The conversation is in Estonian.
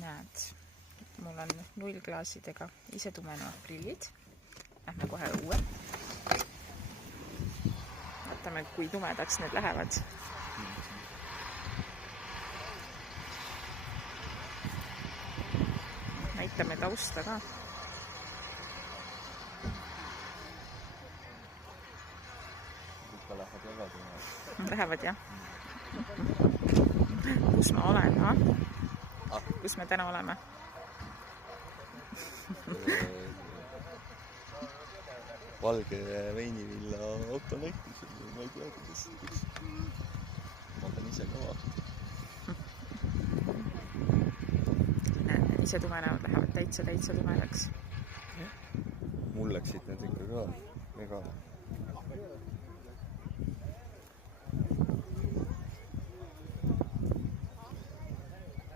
Näed, mul on nullklaasidega ise tumenevad prillid. Lähme kohe õue. Vaatame, kui tumedaks need lähevad. Näitame tausta ka. Lähevad jah? Kus ma olen? Kus me täna oleme? Valge veinivilla autonektis. Ma ei tea, kuidas. Ma pean ise ka vaatama. Näed, ise tumenevad lähevad täitsa tumedaks. Mul läksid need ikka ka.